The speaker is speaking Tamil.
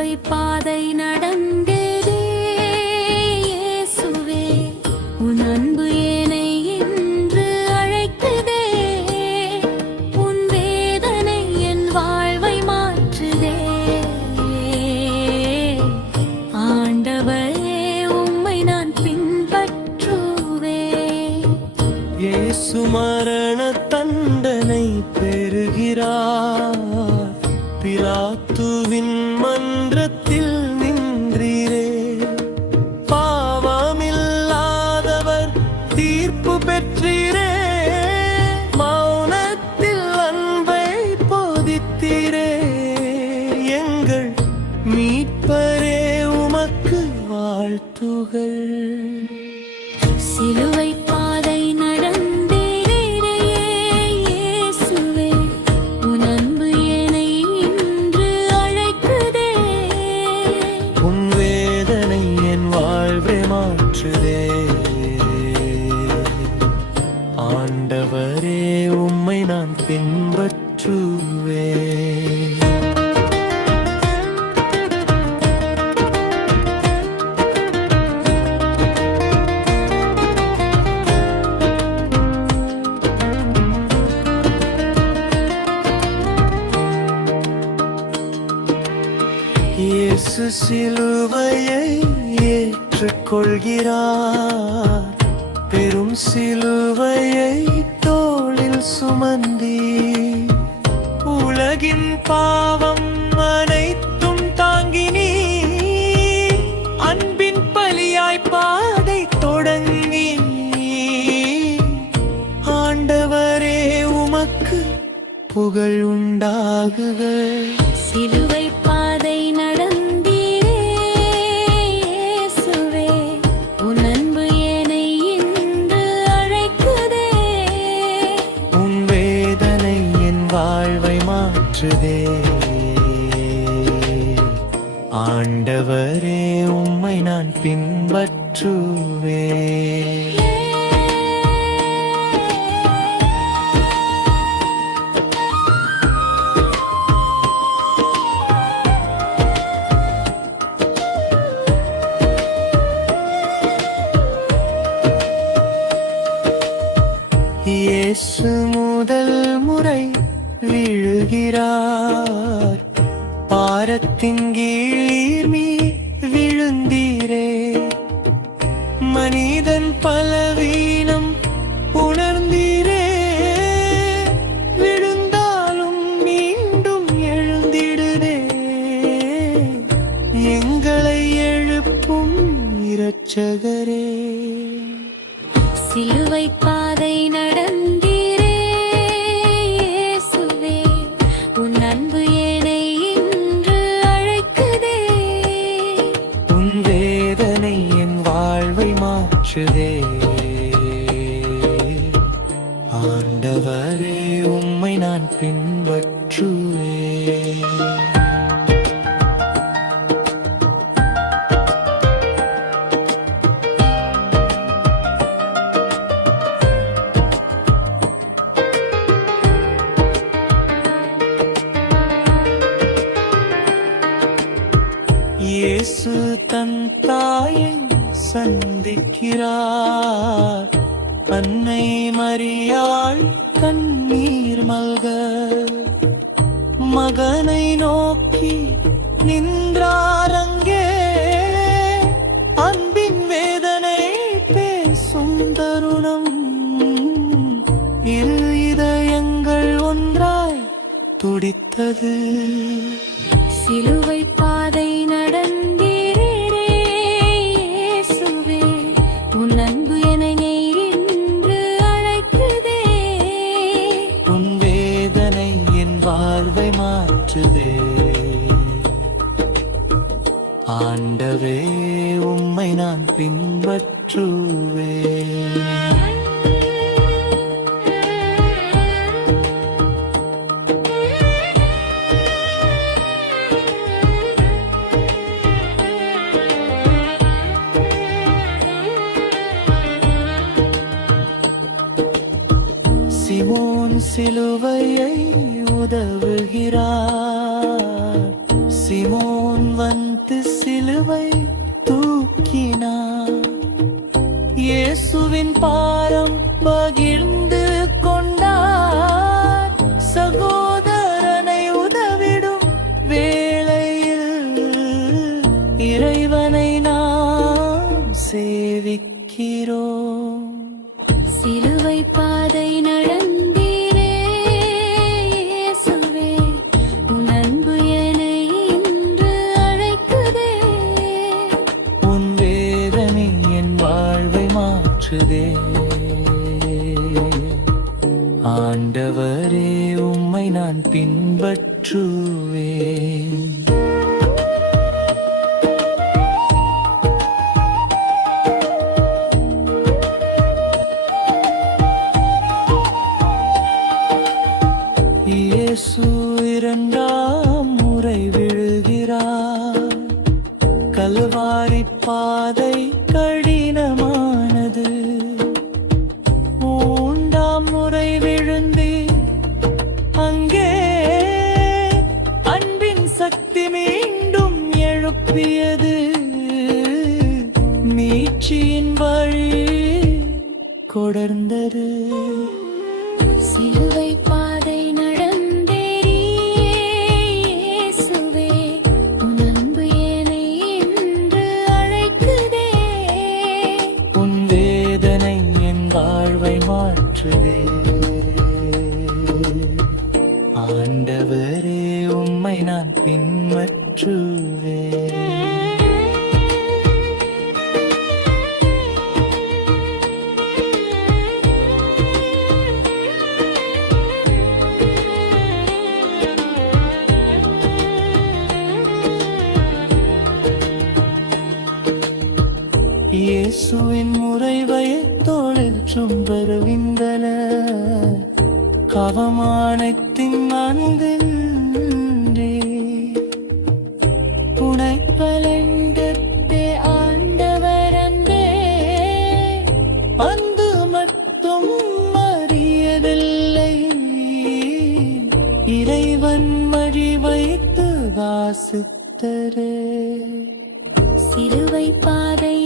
சிலுவை பாதை நடந்தேனே இயேசுவே, உன் அன்பு என்னை இன்று அழைக்குதே. உன் வேதனை என் வாழ்வை மாற்றுதே. ஆண்டவரே, உம்மை நான் பின்பற்றுவேன். இயேசு மரண தண்டனை பெறுகிறார். பிலாத்துவின் மன்றத்தில் நின்றீரே. பாவமில்லாதவர் தீர்ப்பு பெற்றீரே. மௌனத்தில் அன்பை போதித்தீரே. எங்கள் மீட்பரே, உமக்கு வாழ்த்துகள். சிலுவை பாதை நடந்தேனே இயேசுவே, உன் அன்பு என்னை இன்று அழைக்குதே. உன் வேதனை என் வாழ்வை மாற்றுதே. ஆண்டவரே, உம்மை நான் பின்பற்றுவேன். இயேசு சிலுவையை ஏற்றுக்கொள்கிறார். பெரும் சிலுவையை தோளில் சுமந்தி உலகின் பாவம் அனைத்தும் தாங்கினி. அன்பின் பலியாய் பாதை தொடங்கி. ஆண்டவரே, உமக்கு புகழ் உண்டாகுக. சிலுவை பாதை நடந்தீரே இயேசுவே, உன் அன்பு என்னை இன்று அழைக்குதே. உன் வேதனை என் வாழ்வை மாற்றுதே. ஆண்டவரே, உம்மை நான் பின்பற்றுவேன். இயேசு முதல் முறை விழுகிறார். பாரத்தின் கீழ் மீ விழுந்தீரே. மனிதன் பலவீனம் உணர்ந்தீரே. விழுந்தாலும் மீண்டும் எழுந்திடுதே. எங்களை எழுப்பும் இரட்சகரே. சிலுவை பாதை நடந்தீரே இயேசுவே, உன் அன்பு என்னை இன்று அழைக்குதே. உன் வேதனை என் வாழ்வை மாற்றுதே. ஆண்டவரே, உம்மை நான் பின்பற்றுவேன். இயேசு தன் தாயை சந்திக்கிறார். அன்னை மரியாள் கண்ணீர் மல்க. மகனை நோக்கி நின்றாரங்கே. அன்பின் வேதனை பேசும் தருணம். இரு இதயங்கள் ஒன்றாய் துடித்தது. சிலுவை பாதை நடந்தீரே இயேசுவே, உன் அன்பு என்னை இன்று அழைக்குதே. உன் வேதனை என் வாழ்வை மாற்றுதே. ஆண்டவே, உம்மை நான் பின்பற்றுவேன். சிமோன் சிலுவையை உதவுகிறார். சிமோன் வந்து சிலுவை தூக்கினார். இயேசுவின் பாரம் பகிர்ந்து கொண்டார். சகோதரனை உதவிடும் வேளையில் இறைவனை நாம் சேவிக்கிறோம். சிலுவை பாதை நடந்தீரே இயேசுவே, உன் அன்பு என்னை இன்று அழைக்குதே. உன் வேதனை என் வாழ்வை மாற்றுதே. ஆண்டவரே, உம்மை நான் பின்பற்றுவேன். இயேசு இரண்டாம் முறை விழுகிறார். கல்வாரி பாதை கடினமானது. மூன்றாம் முறை விழுந்து அங்கே அன்பின் சக்தி மீண்டும் எழுப்பியது. மீட்சியின் வழி தொடர்ந்தது. சிலுவை பாதை நடந்தேறி இயேசுவே, உன் அன்பு என்னை இன்று அழைக்குதே. உன் வேதனை என் வாழ்வை மாற்றுதே. ஆண்டவரே, உம்மை நான் பின்பற்றுவேன். இயேசுவின் முறைவை தோழற்றும் வருவிந்தல கவமானத்தின் அன்பின்றே புனைப்பலண்டத்தே ஆண்டவர் அன்பே அந்து மட்டும் அறியதில்லை. இறைவன் மழி வைத்து வாசித்தரே. சிலுவை பாதை